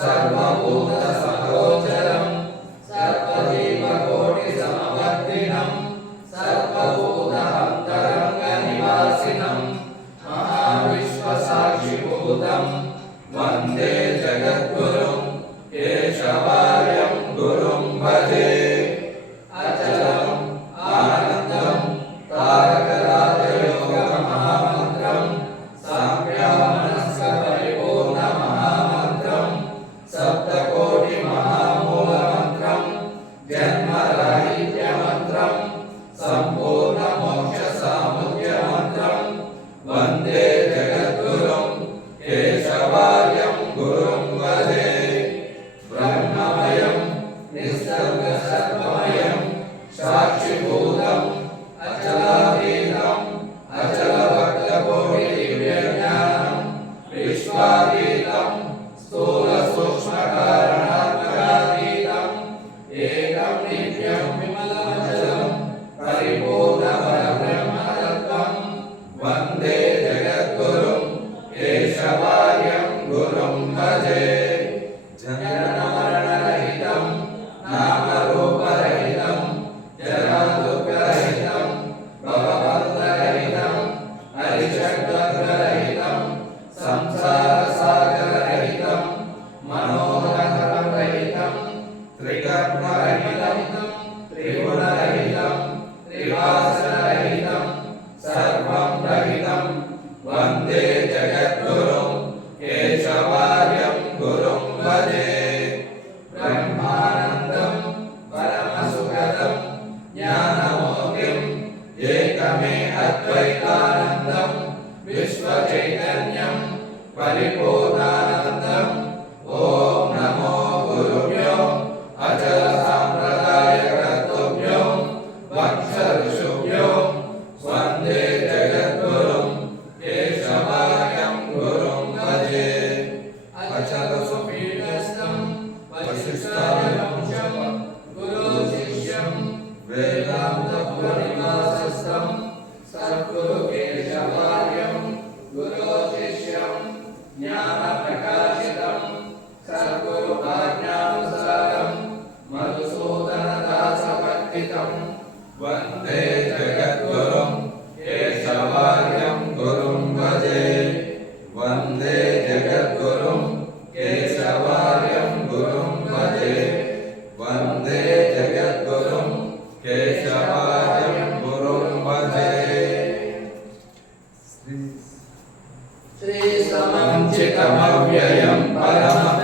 सर्वभूतसहगोचरम् Grazie. वन्दे जगद्गुरुं केशवार्यं गुरुं भजे ब्रह्मानन्दं परमसुगतं ज्ञानमोकिम् एकमे अद्वैतानन्दं विश्वचैतन्यं परिपूर्णानन्दम् ॐ नमो गुरुभ्यो अचलसाम्प्रदायकर्तुभ्यो वत्सऋषु चित्तमव्ययम् परमम्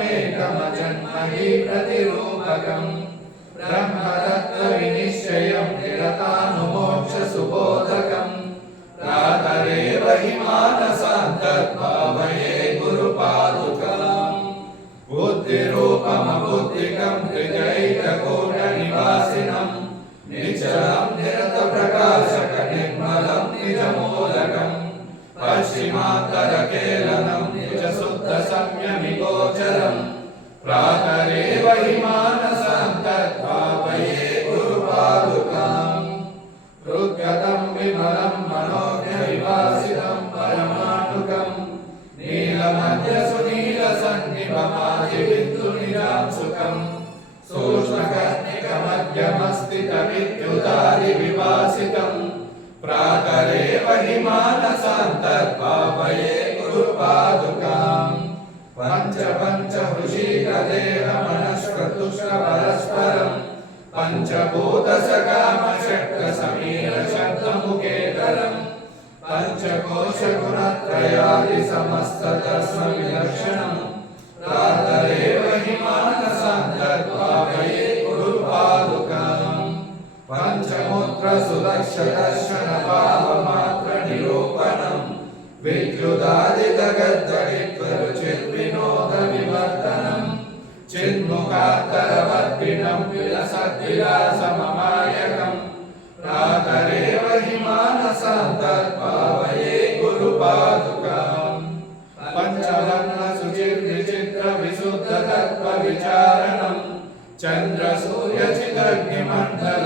ब्रह्ममेकमजन्महि प्रतिरूपकम् ब्रह्मदत्तविनिश्चयम् निरतानुमोक्षसुबोधकम् प्रातरेव हि मानसान्तर्भावये गुरुपादुकम् बुद्धिरूपमबुद्धिकम् त्रिजैककोटनिवासिनम् निचलम् निरतप्रकाशकनिर्मलम् निजमोदकम् पश्चिमान्तरकेल प्रातरेव हिमानसन्तद्वापये गुरुपादुकाम् रुद्गतम् विमलम् मनोज्ञविभासितम् परमाणुकम् नीलमध्यसुनीलसन्निभमादिविन्दुनिजां सुखम् सूक्ष्मकर्णिकमध्यमस्थितविद्युदादिविभासितम् प्रातरेव हिमानसन्तद्वापये गुरुपादुकाम् పంచ పంచ హృషీకదేహ మనస్కృష్ణ పరస్పరం పంచభూత సకామ శక్త సమీర శబ్దముఖేతరం పంచకోశ గుణత్రయాది సమస్త దర్శ విలక్షణం రాతరేవ సవర్ణ శుచిర్ విచిత్ర విశుద్ధ తత్వ విచారణం చంద్ర సూర్య చిదగ్ని మండల